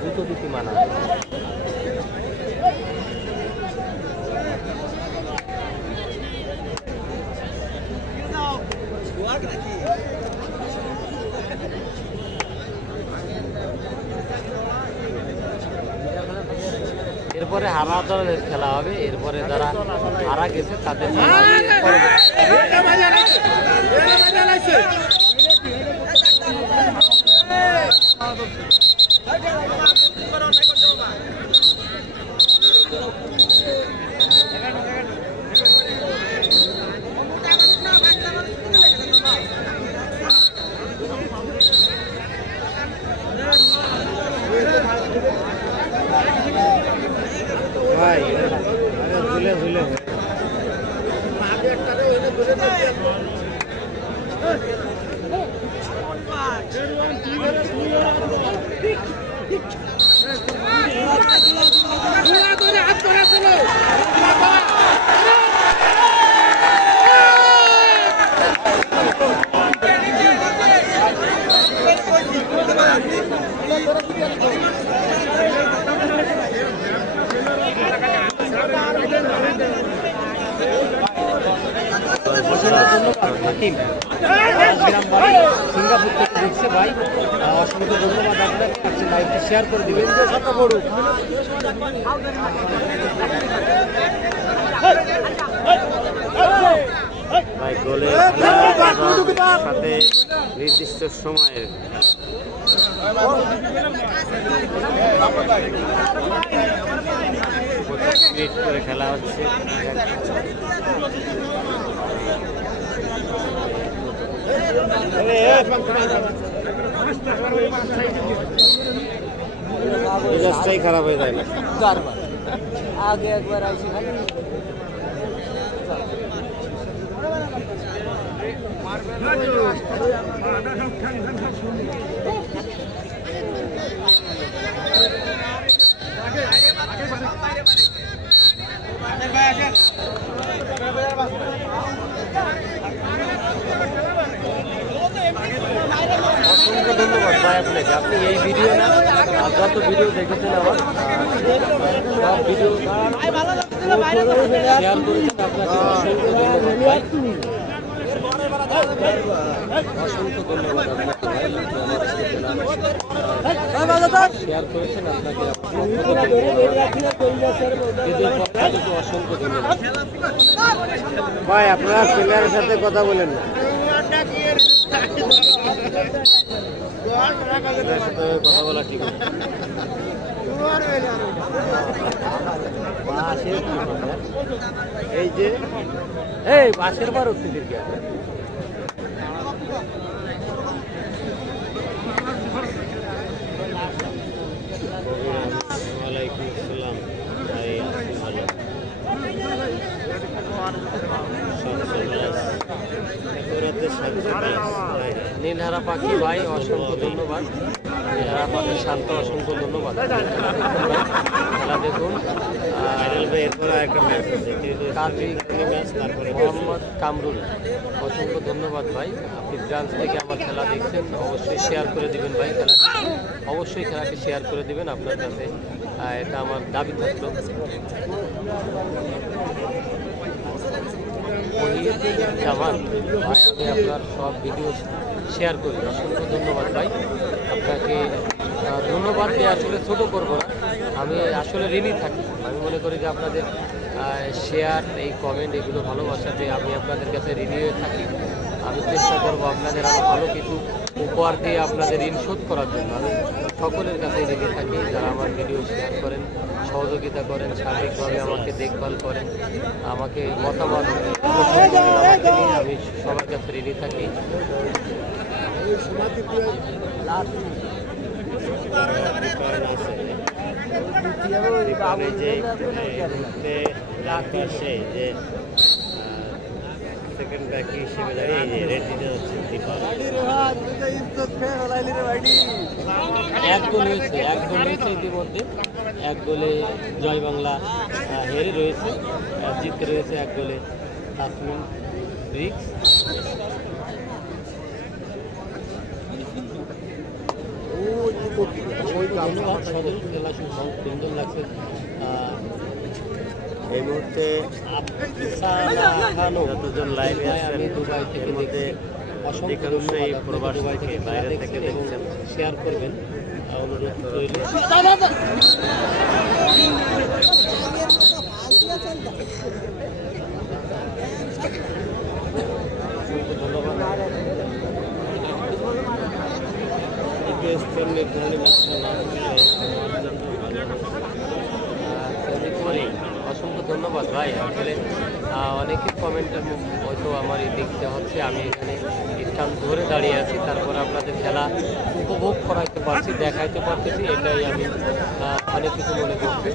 জুতো দিতে মানা। এরপরে হারা দলের খেলা হবে, এরপরে যারা হারা গেছে তাদের ভাই ঝুলে ঝুলে হাকিম সিঙ্গাপুর থেকে দেখছে ভাই, অসংখ্য ধন্যবাদ আপনাকে। লাইভটি শেয়ার করে দিবেন। ভাই গোলের সাথে নির্দিষ্ট সময়ের মিনিট করে খেলা হচ্ছে। মেজাজটাই খারাপ হয়ে যায় না। আগে একবার আইসি খালি অসংখ্য ধন্যবাদ ভাই আপনাকে। আপনি এই ভিডিও না যত ভিডিও দেখেছেন আমার সব ভিডিও শেয়ার করেছেন, আপনাকে অসংখ্য ধন্যবাদ। অসংখ্য ধন্যবাদ আপনাকে শেয়ার করেছেন, আপনাকে অসংখ্য ধন্যবাদ ভাই। আপনারা প্লেয়ারের সাথে কথা বলেন না, কথা বলা ঠিক আছে। এই যে এই বাসের বার উঠতে দিকে ওয়ালাইকুম আসসালাম ভাই। নীলহারা পাখি ভাই অসংখ্য ধন্যবাদ। নীলহারা পাখি শান্ত অসংখ্য ধন্যবাদ। খেলা দেখুন। এরপরে একটা ম্যাচ আছে মোহাম্মদ কামরুল, অসংখ্য ধন্যবাদ ভাই। আপনি ফ্রান্স থেকে আমার খেলা দেখছেন, অবশ্যই শেয়ার করে দিবেন ভাই। খেলা অবশ্যই খেলাটি শেয়ার করে দিবেন আপনার কাছে, এটা আমার দাবি থাকলো। জামান ভাই, আমি আপনার সব ভিডিও শেয়ার করি, অসংখ্য ধন্যবাদ ভাই আপনাকে। ধন্যবাদ দিয়ে আসলে ছোটো করবো না, আমি আসলে ঋণী থাকি। আমি মনে করি যে আপনাদের শেয়ার, এই কমেন্ট, এগুলো ভালোবাসাতে আমি আপনাদের কাছে ঋণী হয়ে থাকি। আমি চেষ্টা করবো আপনাদের আরও ভালো কিছু উপহার দিয়ে আপনাদের ঋণ শোধ করার জন্য। আমি সকলের কাছে ঋণী থাকি, যারা আমার ভিডিও শেয়ার করেন, সহযোগিতা করেন, সার্বিকভাবে আমাকে দেখভাল করেন, আমাকে মতামত নিয়ে আমি সবার কাছে ঋণী থাকি। সেকেন্ড ব্যাক হিসেবে দাঁড়িয়ে এক গোল হয়েছে ইতিমধ্যে। 1 গোলে জয় বাংলা হেরে রয়েছে, জিতে রয়েছে 1 গোলে তাসমিন ব্রিক্স। খেলা সুন্দর লাগছে। এই মুহূর্তে যতজন লাইভে আমি দুবাই থেকে দেখছি, অসংখ্য প্রবাস থেকে বাইরে থেকে দেখছেন, শেয়ার করবেন অনুরোধ রইল। অসংখ্য ধন্যবাদ ভাই। আসলে অনেকে কমেন্ট হয়তো আমার এই দেখতে হচ্ছে, আমি এখানে স্থান ধরে দাঁড়িয়ে আছি, তারপরে আপনাদের খেলা উপভোগ করাইতে পারছি, দেখাইতে পারতেছি, এটাই আমি অনেক কিছু মনে করছি।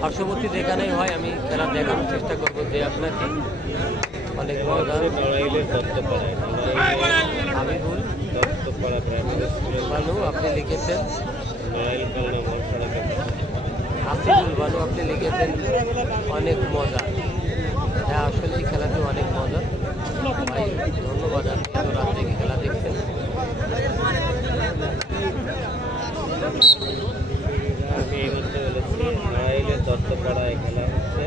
পার্শ্ববর্তী যেখানেই হয় আমি খেলা দেখানোর চেষ্টা করবো যে আপনাকে অনেক মজা। আমি ভুল ভালো আপনি লিখেছেন, হাসিবুল ভালো আপনি লিখেছেন অনেক মজা। হ্যাঁ আসলে এই খেলাটি অনেক মজা ভাই, ধন্যবাদ। আপনি এত রাত থেকে খেলা দেখছেন। আমি এই মধ্যে বলেছি নড়াইলের দত্তপাড়ায় খেলা হচ্ছে।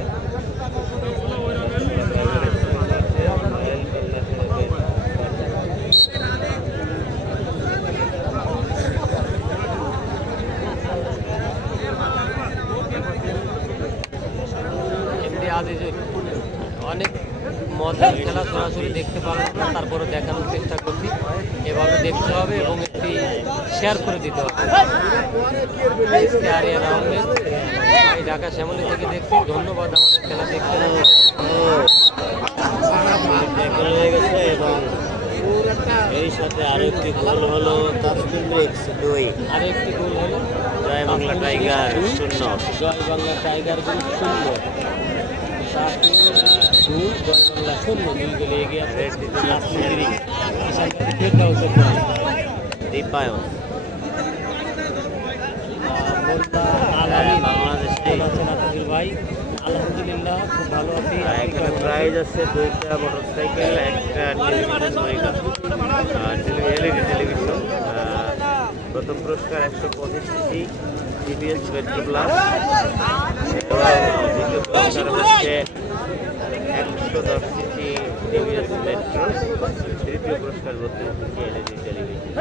এমনি আজ অনেক মজার খেলা সরাসরি দেখতে পারলাম না, তারপরে দেখানোর চেষ্টা করছি। এভাবে দেখতে হবে এবং একটি শেয়ার করে দিতে হবে। আরিয়ান আহমেদ আমি ঢাকা শ্যামলী থেকে দেখছি, ধন্যবাদ আমাদের খেলা দেখতে হয়ে গেছে। এবং এর সাথে আরেকটি গোল হলো তাসমিন ব্রিক্স 2, আরেকটি গোল হলো জয় বাংলা টাইগার 0। জয় বাংলা টাইগার 0, জয় বাংলা 0, 2 গোলে এগিয়ে আছে দীপায়ন। বাংলাদেশে ভাই আলহামদুলিল্লাহ খুব ভালো আছি। এখানে প্রাইজ আছে 2টা মোটরসাইকেল, একটা টেলিভিশন মনিটর, এলইডি টেলিভিশন। প্রথম পুরস্কার 125 সিসি টিভিএস মেট্রো প্লাস, দ্বিতীয় পুরস্কার হচ্ছে 110 সিসি টিভিএস মেট্রো, তৃতীয় পুরস্কার 32 সিসি এলইডি টেলিভিশন।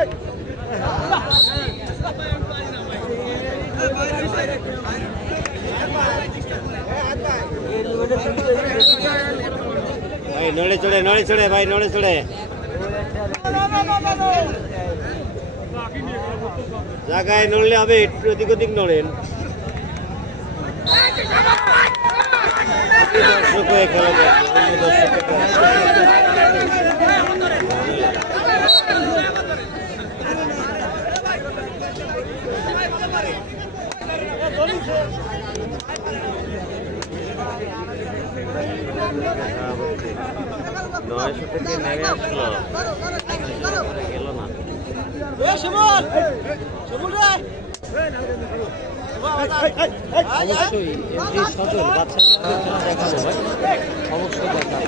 ভাই নড়ে চড়ে ভাই নড়ে চড়ে জায়গায় নড়লে হবে, একটু ওদিক ওদিক নড়েন। দর্শক হয়ে খেলা নয়শো থেকে নেমে আসলো, গেল না। অবশ্যই এমনি সজল বাচ্চাদের খেলা দেখানো হয়, অবশ্যই দেখানো।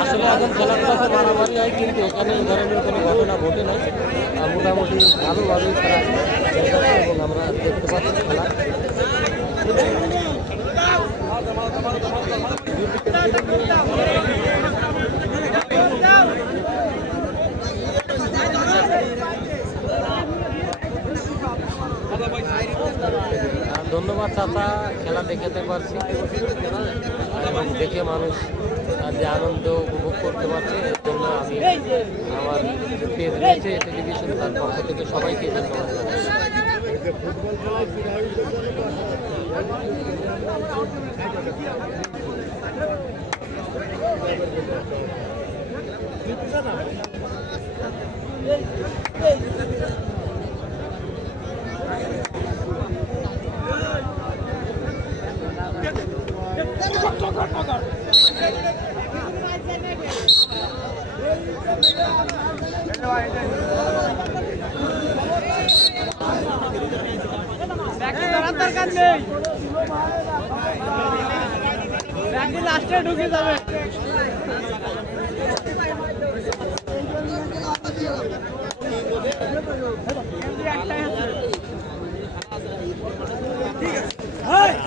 আসলে এখন খেলাধুলাতে মারামারি হয়, কিন্তু এখানে এই ধরনের কোনো ঘটনা ঘটে নাই। মোটামুটি ভালোভাবেই খেলা এবং আমরা দেখতে পাচ্ছি খেলা। ধন্যবাদ চাচা, খেলা দেখাতে পারছি এবং দেখে মানুষ যে আনন্দ উপভোগ করতে পারছে, এর জন্য আমি আমার পেজ রয়েছে টেলিভিশন, তার পক্ষ থেকে সবাইকে ধন্যবাদ জানাই। লাস্টে ঢুকে যাবে।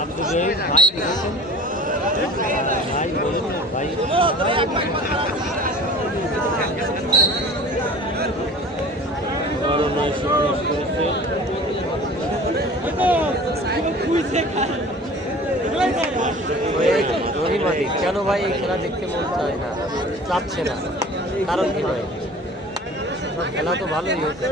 আব্দুল রহিম ভাই লিখেছেন, ভাই বলুন না ভাই। রহিম আলী, কেন ভাই এই খেলা দেখতে মন চায় না, চাচ্ছে না, কারণ কি ভাই? খেলা তো ভালোই হচ্ছে।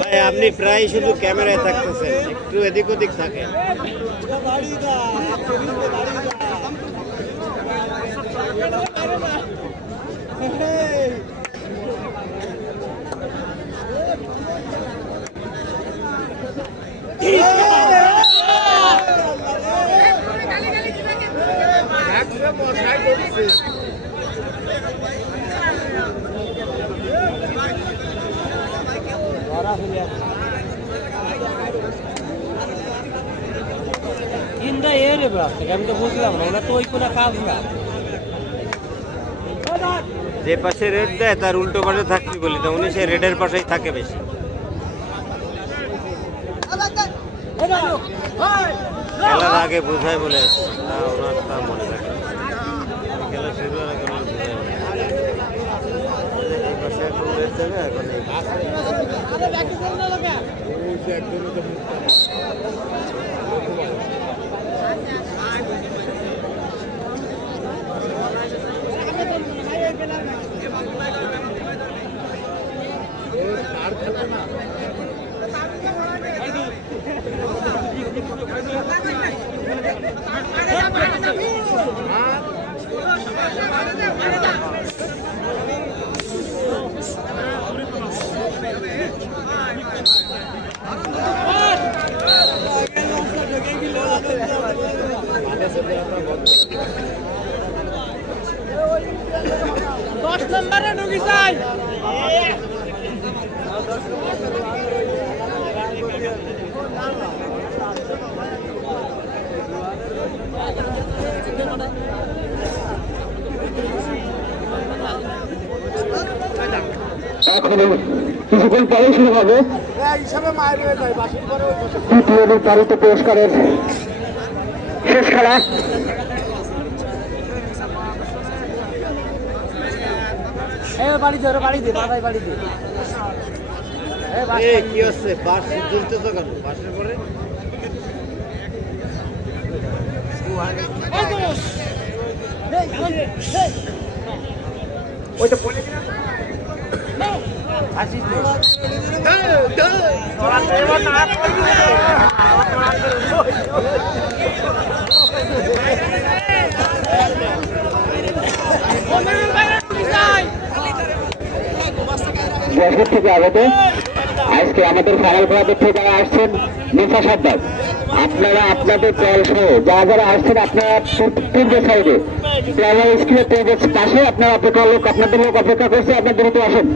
ভাই আপনি প্রায় শুধু ক্যামেরায় থাকতেছেন, একটু এদিক ওদিক থাকেন। আমি তো বুঝলাম না, ওরা তো ওই কোনো কাজ না। যে পাশে রেড দেয় তার উল্টো পাশে থাকতে বলি, তো উনি সে রেডের পাশেই থাকে বেশি। খেলার আগে বোঝায় বলে আসছে, ওনার তা মনে থাকে। খেলা শুরু হওয়ার আগে ওনার বোঝায় বলে এই পাশে এখন রেড দেবে, এখন এই নম্বরে ঢুকি চাই। কিছুক্ষণ পরে শুরু হবে তৃতীয় নির্ধারিত পুরস্কারের শেষ খেলা। বাড়ি দে, বাড়ি দে, বাবাই বাড়ি দে। কি হচ্ছে? বাস ঝুলতে তো কেন? বাসের পরে যশোর থেকে আগত আজকে আমাদের ফাইনাল খেলা দেখতে যারা আসছেন নিশা সর্দার, আপনারা আপনাদের দল সহ যারা যারা আসছেন আপনারা পূর্ব সাইডে স্ক্রিনের পূর্বের পাশে আপনারা অপেক্ষা লোক আপনাদের লোক অপেক্ষা করছে, আপনার দ্রুত আসেন।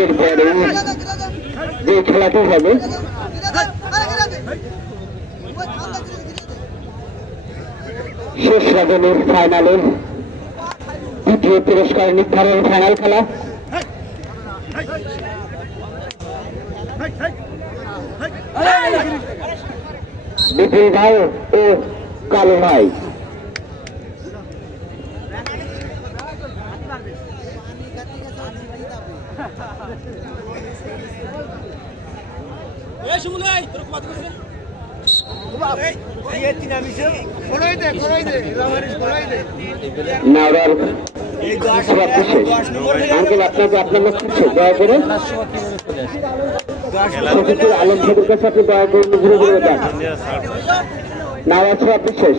এরপরে যে খেলাটি হবে শেষ রজনীর ফাইনালের দ্বিতীয় পুরস্কার নির্ধারণ ফাইনাল খেলা। বিপুল ভাই ও কালু ভাই নাওরাল আঙ্কেল আপনাকে আপনার লোক করছে দয়া করে শফিকুল আলম সাহেবের কাছে আপনি দয়া করে ঘুরে ঘুরে দেন। নাওরাল ছোয়া বিশ্বাস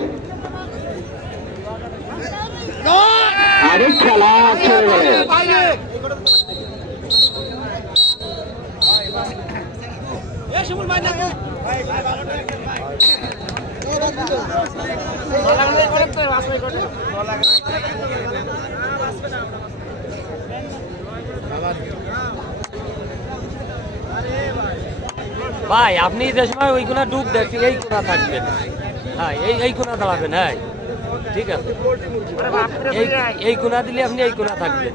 আরেক খেলা চলে গেল। ভাই আপনি যে সময় ওই কোনা ডুব দেখছেন এই কোনা থাকবেন, হ্যাঁ এই কোনা দাঁড়াবেন, হ্যাঁ ঠিক আছে। এই কোনা দিলে আপনি এই কোনা থাকবেন।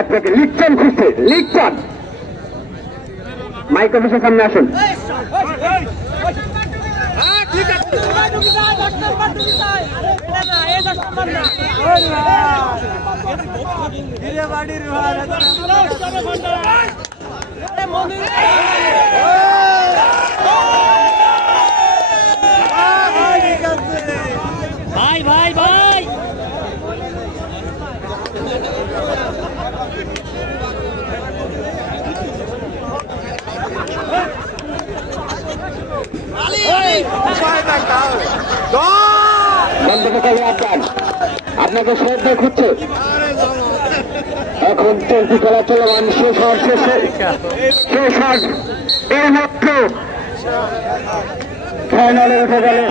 আপনাকে লিখছেন খুঁজছে, লিখছেন মাইক অফিসের সামনে আসুন। ভাই ভাই ভাই আপনাকে শ্রদ্ধা খুঁজছে। এখন চলতি খেলা চলমান শেষ এর মাত্র ফাইনালে উঠে গেলে